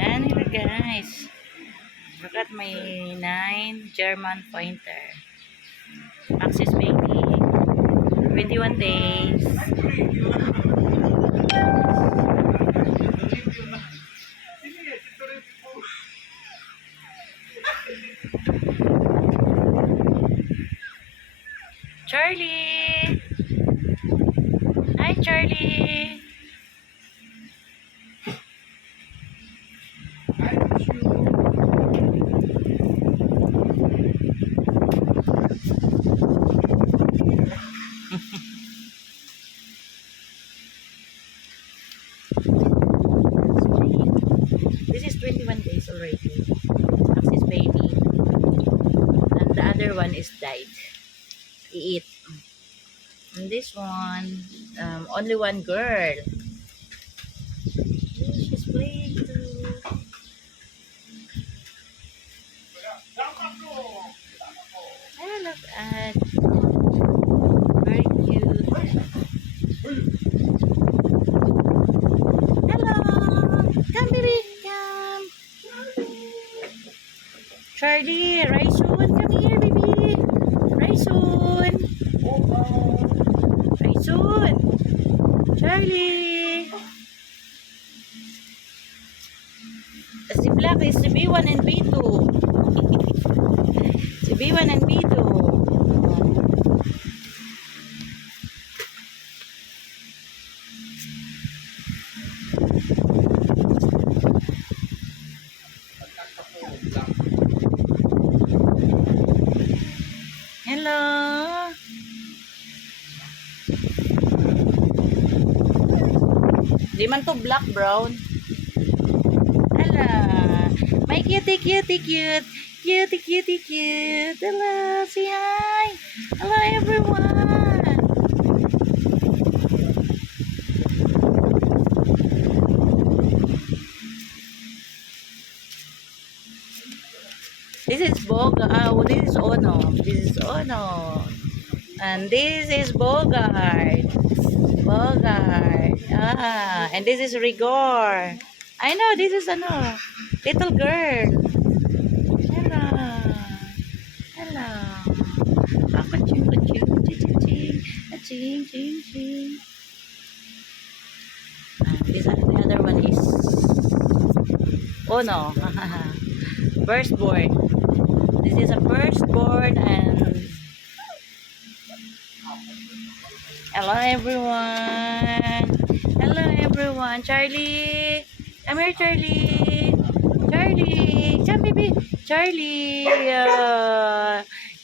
And here guys, look at my 9 German Pointer. Axis baby, 21 days. Charlie! Hi Charlie! This is 21 days already. Axis baby. And the other one is died. He eat. And this one, only one girl. She's playing too. I look at very cute. Hello, come baby, come. Charlie, Raison, come here baby. Raison, Raison, Charlie. Si Black is si B1 and B2. Si B1 and B2. Hello. Di man to black, brown. Hello. My cutie, cutie, cute. Cutie, cutie, cute. Hello. Say hi. Hello, everyone. This is Boga. This is Ono. This is Ono. And this is Bogart. Bogart. And this is Rigor. I know, this is ano, little girl. Hello. Hello. Ka-ching, ka-ching, ching, ching, ching, ching. This the other one is Ono. Firstborn. This is a firstborn and hello everyone. Hello everyone. Charlie. Come here, Charlie. Charlie. Come, baby. Charlie.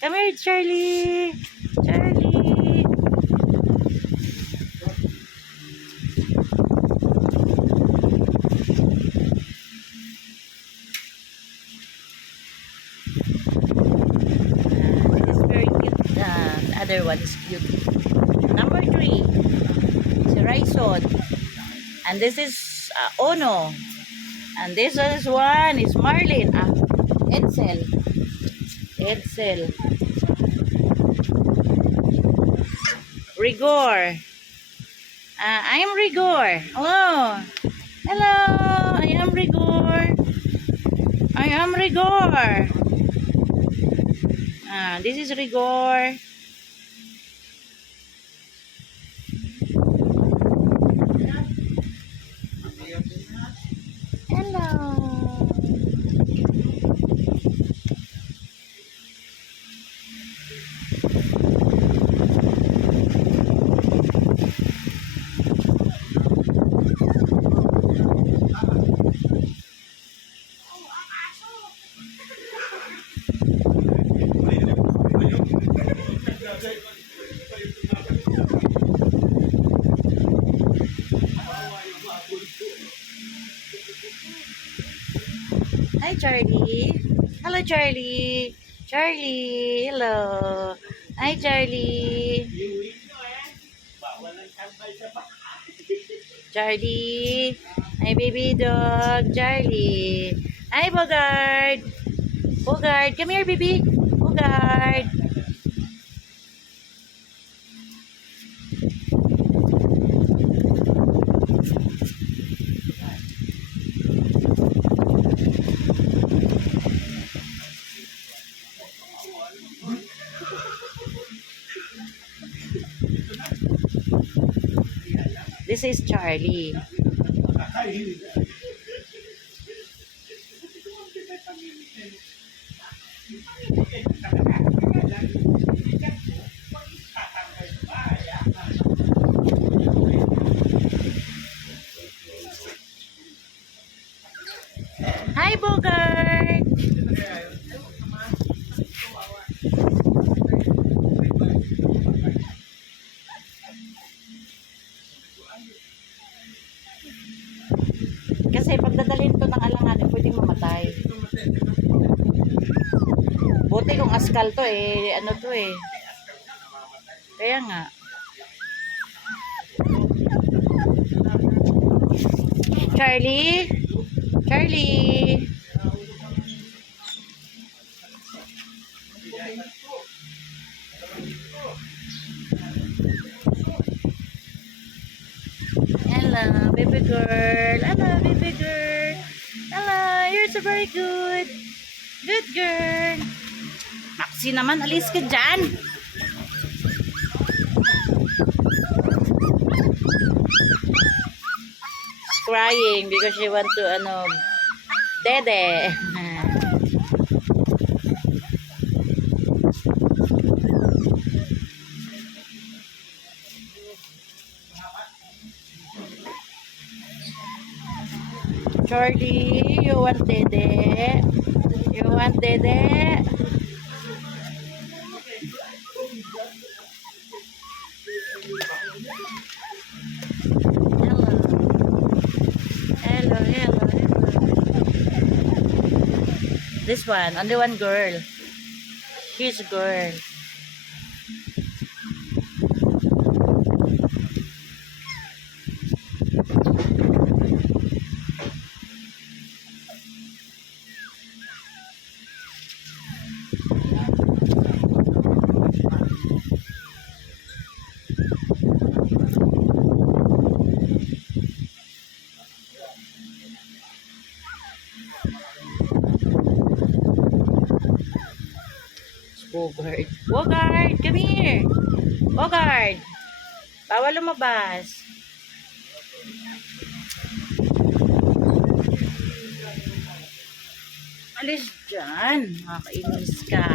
Come here, Charlie. Charlie. This is very cute. The other one is cute. Number 3. Si Raison. And this is Ono. And this is one is Marlin. Edsel. Edsel. Rigor. I am Rigor. Hello. Hello. I am Rigor. I am Rigor. This is Rigor. Hi, Charlie. Hello, Charlie. Charlie, hello. Hi, Charlie. Charlie. Hi, baby dog. Charlie. Hi, Bogart. Bogart, come here, baby. Bogart. this is Charlie. Hi, Bogart! Kasi pag dadalhin to ng alanganin, pwedeng mamatay. Buti kung askal to eh, ano to eh. Kaya nga. Charlie? Charlie? Hello, baby girl. Hello, baby girl. Hello, you're so very good. Good girl. Maxi naman, alis ka dyan. She's crying because she want to, dede. Charlie, you want dede? You want dede? Hello, hello, hello. This one, only one girl. She's a girl. Bogart. Bogart, come here. Bogart. Bawal lumabas. Alis dyan. Nakakainis ka.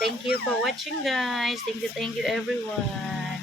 Thank you for watching, guys. Thank you everyone.